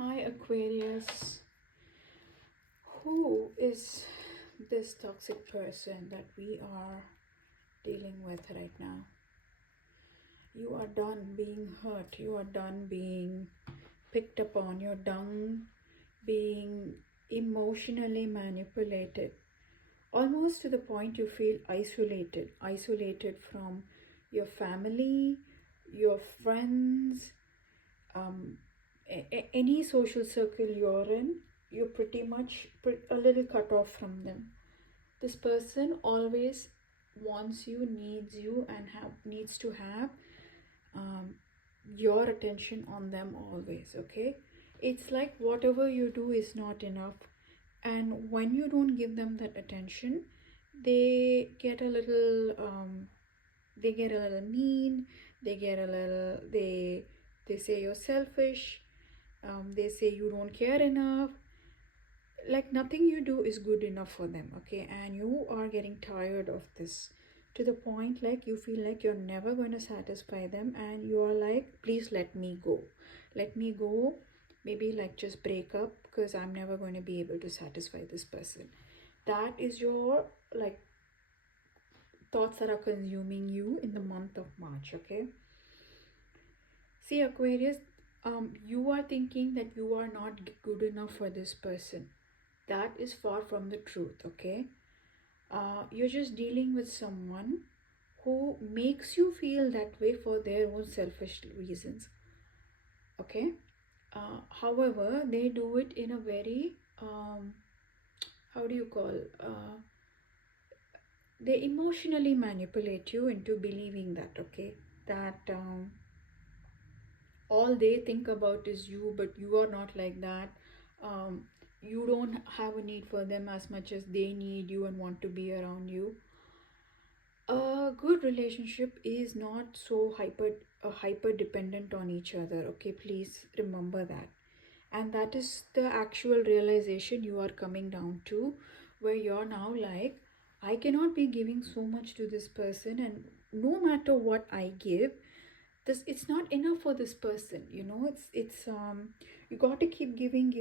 Hi Aquarius, who is this toxic person that we are dealing with right now? You are done being hurt, you are done being picked upon, you're done being emotionally manipulated, almost to the point you feel isolated from your family, your friends, um, any social circle you're in. You're pretty much a little cut off from them. This person always wants you, needs you, and needs to have um, your attention on them always. Okay, it's like whatever you do is not enough, and when you don't give them that attention, they get a little mean. They say you're selfish. They say you don't care enough. Like nothing you do is good enough for them. Okay, and you are getting tired of this, to the point like you feel like you're never going to satisfy them, and you are like, please let me go, let me go. Maybe like just break up, because I'm never going to be able to satisfy this person. That is your like thoughts that are consuming you in the month of March. Okay, see Aquarius, you are thinking that you are not good enough for this person. That is far from the truth. Okay, you're just dealing with someone who makes you feel that way for their own selfish reasons. Okay, however, they do it in a very how do you call they emotionally manipulate you into believing that, okay, that all they think about is you, but you are not like that. um, you don't have a need for them as much as they need you and want to be around you. A good relationship is not so hyper dependent on each other. Okay, please remember that. And that is the actual realization you are coming down to, where you're now like, I cannot be giving so much to this person, and no matter what I give, this it's not enough for this person. It's you got to keep giving,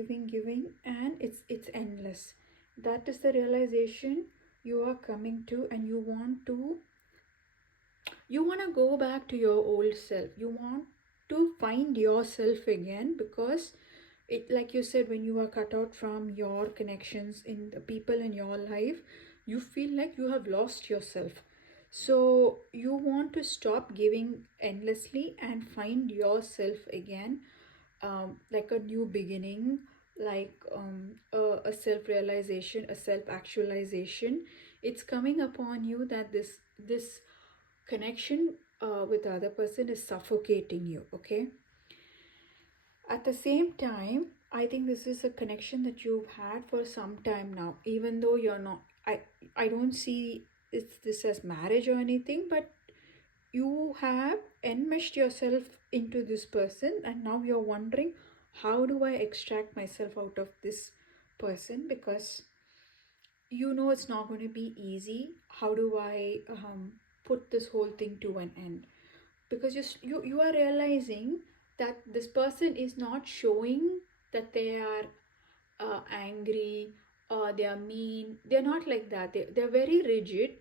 and it's endless. That is the realization you are coming to, and you want to go back to your old self. You want to find yourself again, because it, like you said, when you are cut out from your connections in the people in your life, you feel like you have lost yourself. So you want to stop giving endlessly and find yourself again, like a new beginning, like a self-realization, a self-actualization. It's coming upon you that this connection with the other person is suffocating you. Okay, at the same time, I think this is a connection that you've had for some time now, even though you're not, I don't see this as marriage or anything, but you have enmeshed yourself into this person, and now you're wondering, how do I extract myself out of this person? Because it's not going to be easy. How do I put this whole thing to an end? Because you are realizing that this person is not showing that they are angry, they are mean. They're not like that. They're very rigid.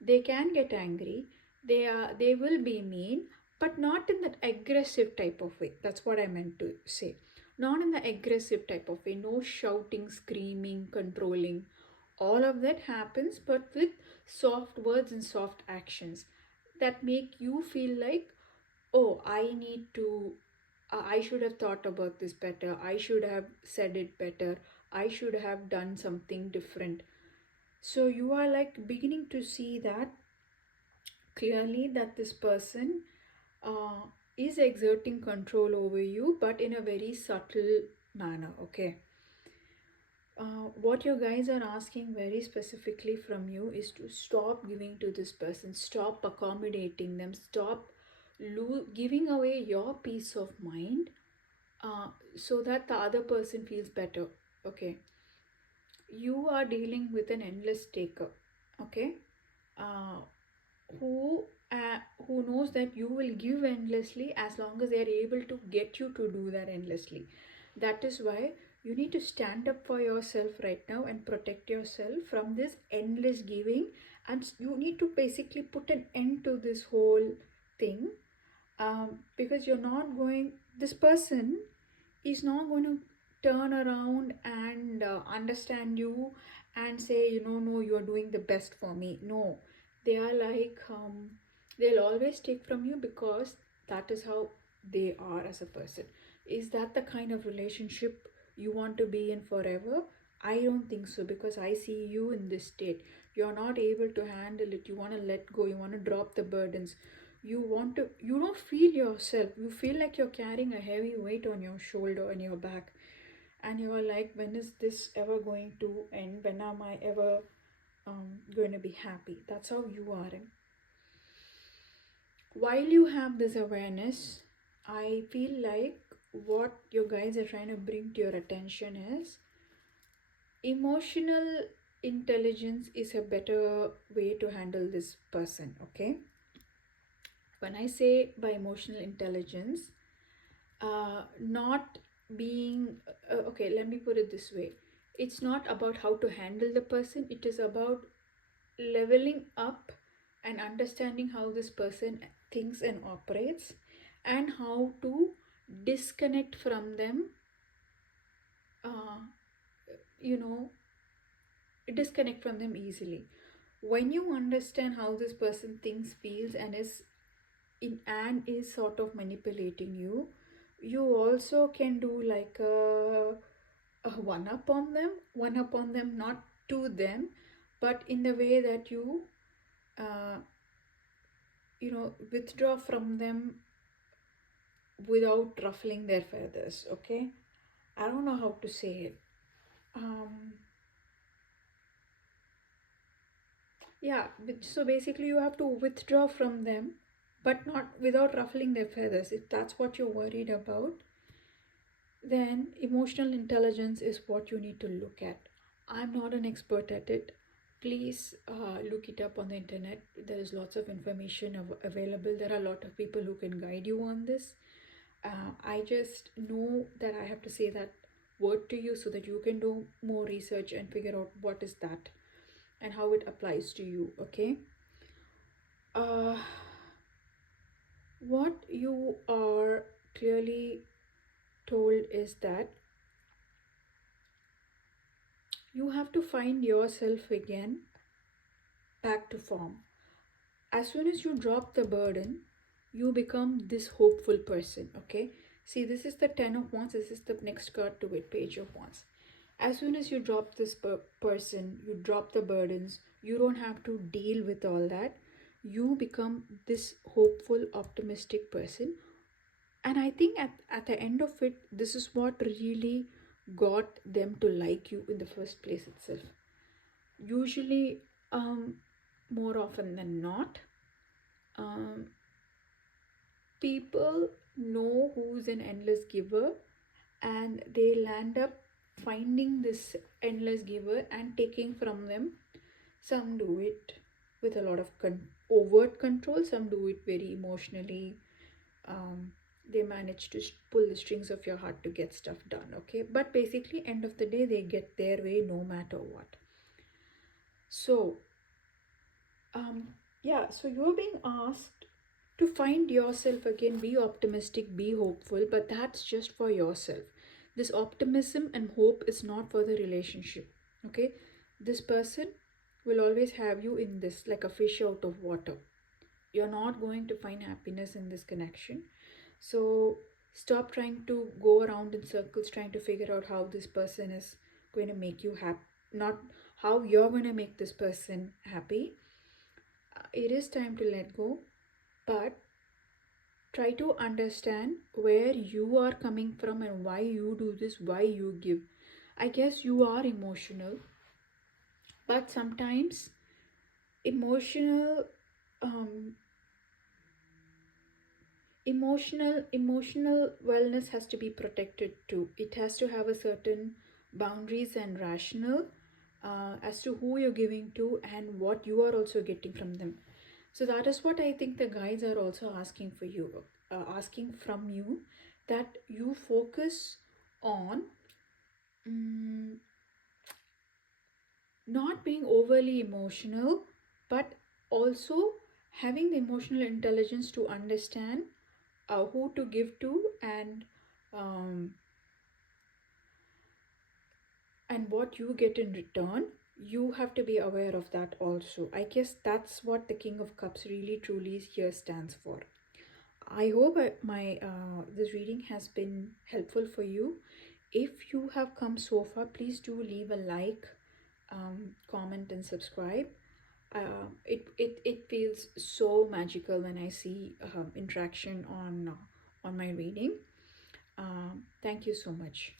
They can get angry. They will be mean, but not in that aggressive type of way. That's what I meant to say. Not in the aggressive type of way. No shouting, screaming, controlling. All of that happens, but with soft words and soft actions that make you feel like, oh, I should have thought about this better. I should have said it better. I should have done something different. So you are like beginning to see that clearly, that this person uh, is exerting control over you, but in a very subtle manner. Okay. What your guys are asking very specifically from you is to stop giving to this person, stop accommodating them, stop giving away your peace of mind, so that the other person feels better. Okay, you are dealing with an endless taker. Okay, uh, who who knows that you will give endlessly as long as they are able to get you to do that endlessly. That is why you need to stand up for yourself right now and protect yourself from this endless giving, and you need to basically put an end to this whole thing, because you're not going, this person is not going to turn around and understand you and say, no, you're doing the best for me. No, they are like, they'll always take from you because that is how they are as a person. Is that the kind of relationship you want to be in forever? I don't think so, because I see you in this state. You're not able to handle it. You want to let go. You want to drop the burdens. You don't feel yourself. You feel like you're carrying a heavy weight on your shoulder and your back. And you're like, when is this ever going to end? When am I ever going to be happy? That's how you are in. While you have this awareness, I feel like what your guys are trying to bring to your attention is emotional intelligence is a better way to handle this person, okay? When I say by emotional intelligence, not being, okay, let me put it this way. It's not about how to handle the person, it is about leveling up and understanding how this person thinks and operates, and how to disconnect from them, uh, you know, disconnect from them easily. When you understand how this person thinks, feels, and is sort of manipulating you, you also can do like a one up on them, not to them, but in the way that uh, withdraw from them without ruffling their feathers. Okay, I don't know how to say it. um yeah, so basically you have to withdraw from them, but not without ruffling their feathers. If that's what you're worried about, then emotional intelligence is what you need to look at. I'm not an expert at it. Please look it up on the internet. There is lots of information available. There are a lot of people who can guide you on this. I just know that I have to say that word to you so that you can do more research and figure out what is that and how it applies to you. Okay. Uh, what you are clearly told is that you have to find yourself again, back to form. As soon as you drop the burden, you become this hopeful person. Okay, see, this is the 10 of wands, this is the next card to it, page of wands. As soon as you drop this person, you drop the burdens, you don't have to deal with all that. You become this hopeful, optimistic person. And I think at the end of it, this is what really got them to like you in the first place itself. Usually, more often than not, um, people know who's an endless giver, and they land up finding this endless giver and taking from them. Some do it with a lot of overt control, some do it very emotionally. They manage to pull the strings of your heart to get stuff done. Okay, but basically end of the day they get their way no matter what. So yeah, so you're being asked to find yourself again, be optimistic, be hopeful, but that's just for yourself. This optimism and hope is not for the relationship. Okay, this person will always have you in this like a fish out of water. You're not going to find happiness in this connection. So stop trying to go around in circles trying to figure out how this person is going to make you happy, not how you're going to make this person happy. It is time to let go, but try to understand where you are coming from and why you do this, why you give. I guess you are emotional, but sometimes emotional um, emotional wellness has to be protected too. It has to have a certain boundaries and rational, as to who you're giving to and what you are also getting from them. So that is what I think the guides are also asking for you, asking from you, that you focus on mm, not being overly emotional, but also having the emotional intelligence to understand who to give to, um, and what you get in return. You have to be aware of that also. I guess that's what the King of Cups really truly here stands for. I hope my this reading has been helpful for you. If you have come so far, please do leave a like, comment, and subscribe. It feels so magical when I see interaction on my reading. Thank you so much.